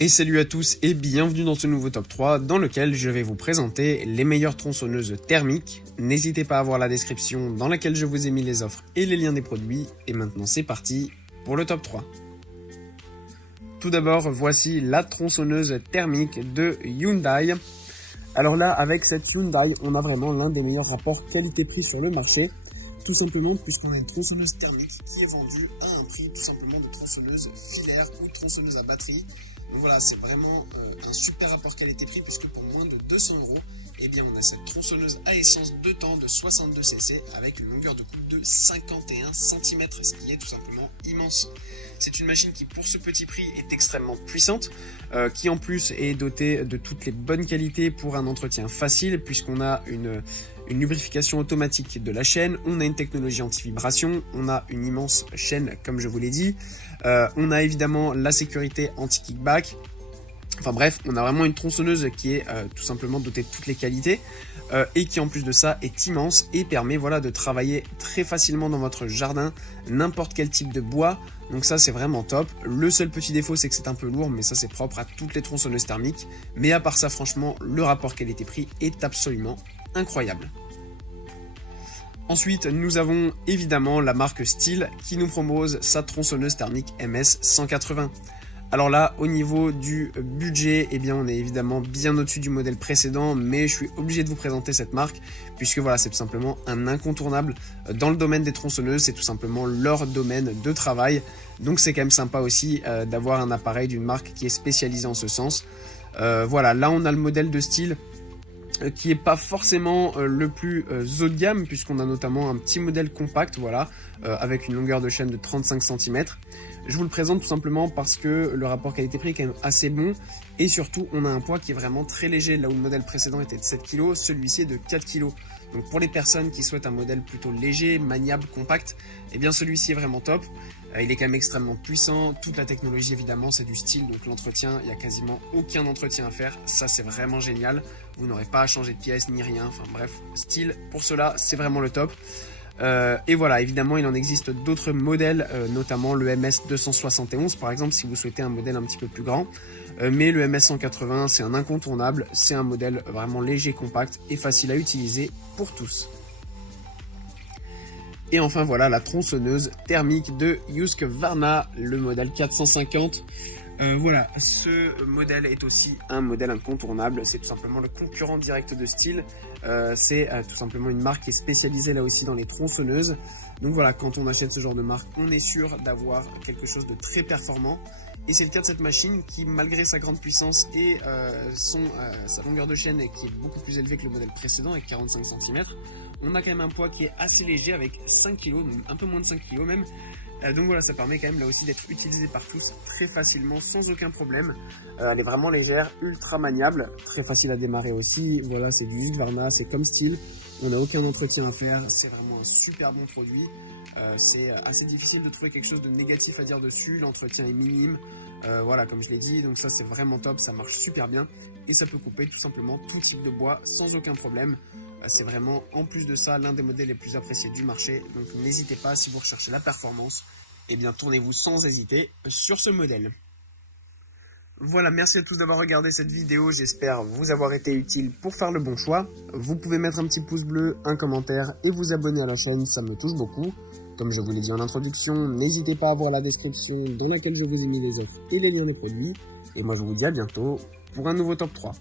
Et salut à tous et bienvenue dans ce nouveau top 3 dans lequel je vais vous présenter les meilleures tronçonneuses thermiques. N'hésitez pas à voir la description dans laquelle je vous ai mis les offres et les liens des produits. Et maintenant c'est parti pour le top 3. Tout d'abord, voici la tronçonneuse thermique de Hyundai. Alors là, avec cette Hyundai, on a vraiment l'un des meilleurs rapports qualité-prix sur le marché. Tout simplement puisqu'on a une tronçonneuse thermique qui est vendue à un prix tout simplement de tronçonneuse filaire ou tronçonneuse à batterie. Donc voilà, c'est vraiment un super rapport qualité-prix puisque pour moins de 200 €, eh bien on a cette tronçonneuse à essence 2 temps de 62 cc avec une longueur de coupe de 51 cm, ce qui est tout simplement immense. C'est une machine qui pour ce petit prix est extrêmement puissante, qui en plus est dotée de toutes les bonnes qualités pour un entretien facile puisqu'on a une lubrification automatique de la chaîne, on a une technologie anti-vibration, on a une immense chaîne comme je vous l'ai dit, on a évidemment la sécurité anti-kickback. Enfin bref, on a vraiment une tronçonneuse qui est tout simplement dotée de toutes les qualités et qui en plus de ça est immense et permet voilà, de travailler très facilement dans votre jardin, n'importe quel type de bois. Donc ça c'est vraiment top. Le seul petit défaut c'est que c'est un peu lourd, mais ça c'est propre à toutes les tronçonneuses thermiques. Mais à part ça franchement, le rapport qualité-prix est absolument incroyable. Ensuite, nous avons évidemment la marque Stihl qui nous propose sa tronçonneuse thermique MS 180. Alors là, au niveau du budget, eh bien, on est évidemment bien au-dessus du modèle précédent, mais je suis obligé de vous présenter cette marque, puisque voilà, c'est tout simplement un incontournable dans le domaine des tronçonneuses, c'est tout simplement leur domaine de travail. Donc c'est quand même sympa aussi d'avoir un appareil d'une marque qui est spécialisée en ce sens. Voilà, là on a le modèle de Stihl qui est pas forcément le plus haut de gamme puisqu'on a notamment un petit modèle compact voilà avec une longueur de chaîne de 35 cm. Je vous le présente tout simplement parce que le rapport qualité-prix est quand même assez bon et surtout on a un poids qui est vraiment très léger. Là où le modèle précédent était de 7 kg, celui-ci est de 4 kg. Donc pour les personnes qui souhaitent un modèle plutôt léger, maniable, compact, eh bien celui-ci est vraiment top. Il est quand même extrêmement puissant, toute la technologie évidemment c'est du Stihl, donc l'entretien, il n'y a quasiment aucun entretien à faire, ça c'est vraiment génial, vous n'aurez pas à changer de pièces ni rien, enfin bref, Stihl pour cela c'est vraiment le top. Et voilà, évidemment il en existe d'autres modèles, notamment le MS 271 par exemple si vous souhaitez un modèle un petit peu plus grand, mais le MS 180 c'est un incontournable, c'est un modèle vraiment léger, compact et facile à utiliser pour tous. Et enfin voilà la tronçonneuse thermique de Husqvarna, le modèle 450. Voilà, ce modèle est aussi un modèle incontournable, c'est tout simplement le concurrent direct de Stihl. C'est tout simplement une marque qui est spécialisée là aussi dans les tronçonneuses. Donc voilà, quand on achète ce genre de marque, on est sûr d'avoir quelque chose de très performant. Et c'est le cas de cette machine qui, malgré sa grande puissance et sa longueur de chaîne qui est beaucoup plus élevée que le modèle précédent avec 45 cm, on a quand même un poids qui est assez léger avec 5 kg, donc un peu moins de 5 kg même. Donc voilà, ça permet quand même là aussi d'être utilisé par tous très facilement, sans aucun problème. Elle est vraiment légère, ultra maniable, très facile à démarrer aussi. Voilà, c'est du Husqvarna, c'est comme Stihl. On n'a aucun entretien à faire, c'est vraiment un super bon produit. C'est assez difficile de trouver quelque chose de négatif à dire dessus, l'entretien est minime. Voilà, comme je l'ai dit, donc ça c'est vraiment top, ça marche super bien. Et ça peut couper tout simplement tout type de bois sans aucun problème. C'est vraiment, en plus de ça, l'un des modèles les plus appréciés du marché. Donc n'hésitez pas, si vous recherchez la performance, eh bien tournez-vous sans hésiter sur ce modèle. Voilà, merci à tous d'avoir regardé cette vidéo, j'espère vous avoir été utile pour faire le bon choix. Vous pouvez mettre un petit pouce bleu, un commentaire et vous abonner à la chaîne, ça me touche beaucoup. Comme je vous l'ai dit en introduction, n'hésitez pas à voir la description dans laquelle je vous ai mis les offres et les liens des produits. Et moi je vous dis à bientôt pour un nouveau top 3.